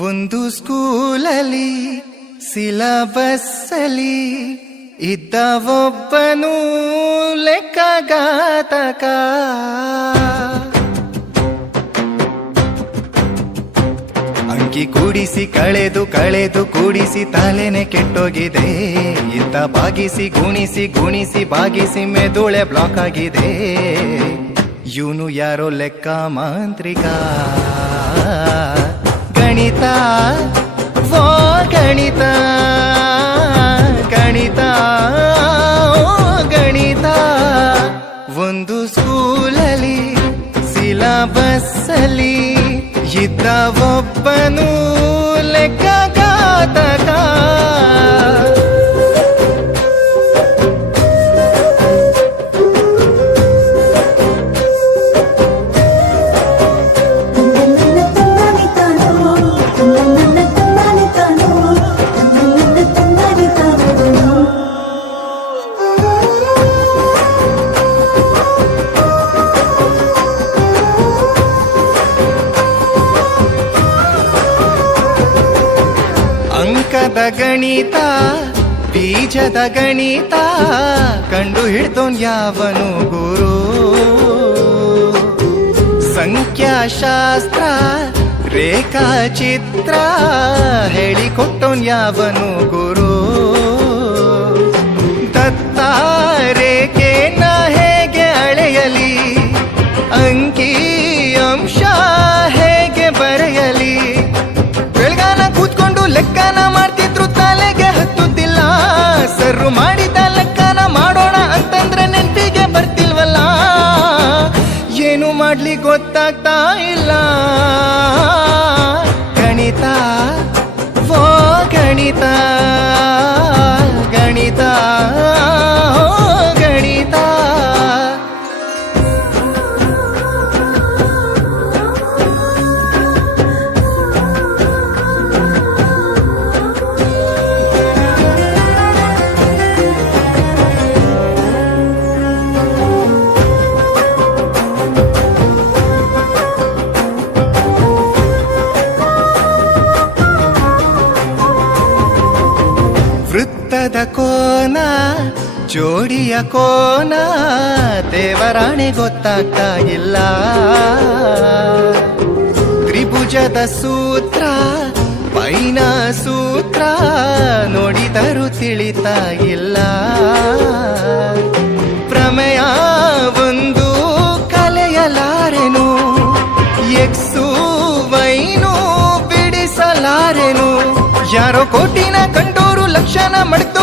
ಒಂದು ಸ್ಕೂಲಲ್ಲಿ ಸಿಲಬಸ್ಸಲ್ಲಿ ಇದ್ದ ಒಬ್ಬನು ಲೆಕ್ಕಗಾತಕ. ಅಂಕಿ ಕೂಡಿಸಿ ಕಳೆದು ಕಳೆದು ಕೂಡಿಸಿ ತಲೆನೆ ಕೆಟ್ಟೋಗಿದೆ. ಇದ್ದ ಬಾಗಿಸಿ ಗುಣಿಸಿ ಗುಣಿಸಿ ಬಾಗಿಸಿ ಮೆದುಳೆ ಬ್ಲಾಕ್ ಆಗಿದೆ. ಇವನು ಯಾರೋ ಲೆಕ್ಕ ಮಾಂತ್ರಿಕ. ಗಣಿತ ಓ ಗಣಿತ ಗಣಿತ ಓ ಗಣಿತ. ಒಂದು ಸ್ಕೂಲಲ್ಲಿ ಸಿಲಬಸ್ಸಲ್ಲಿ ಇದ್ದ ಒಬ್ಬನು ಲೆಕ್ಕಗಾತಕ. ಅಂಕದ ಗಣಿತ ಬೀಜದ ಗಣಿತ ಕಂಡು ಹಿಡ್ದೋನ್ ಯಾವನು ಗುರು. ಸಂಖ್ಯಾಶಾಸ್ತ್ರ ರೇಖಾಚಿತ್ರ ಹೇಳಿಕೊಟ್ಟೋನ್ ಯಾವನು ಗುರು. ದತ್ತ ರೇಖೆನ ಹೇಗೆ ಅಳೆಯಲಿ, ಅಂಕಿ ಅಂಶ ಹೇಗೆ ಬರೆಯಲಿ. ಬೆಳಗಾನ ಕೂತ್ಕೊಂಡು ಲೆಕ್ಕನ ಮಾಡ್ತಿದ್ರು, ತಲೆಗೆ ಹತ್ತುತ್ತಿಲ್ಲ. ಸರ್ರು ಮಾಡಿದ ಲೆಕ್ಕನ ಮಾಡೋಣ ಅಂತಂದ್ರೆ ನೆನಪಿಗೆ ಬರ್ತಿಲ್ವಲ್ಲ. ಏನು ಮಾಡ್ಲಿ ಗೊತ್ತಾಗ್ತಾ ಇಲ್ಲ. ಗಣಿತ ಓ ಗಣಿತ ಗಣಿತ ಓ ಗಣಿತ. ವೃತ್ತದ ಕೋನ ಜೋಡಿಯ ಕೋನ ದೇವರಾಣೆ ಗೊತ್ತಾಗ್ತಾ ಇಲ್ಲ. ತ್ರಿಭುಜದ ಸೂತ್ರ ಪೈನ ಸೂತ್ರ ನೋಡಿದರೂ ತಿಳಿತಾ ಇಲ್ಲ. ಪ್ರಮೇಯ ಒಂದು ಕಲೆಯಲಾರೆನು, ಎಕ್ಸು ವೈನು ಬಿಡಿಸಲಾರೆನು. ಯಾರೋ ಕೋಟಿನ ಕಂಡೋರು ಲಕ್ಷಣ ಮಡ್ತು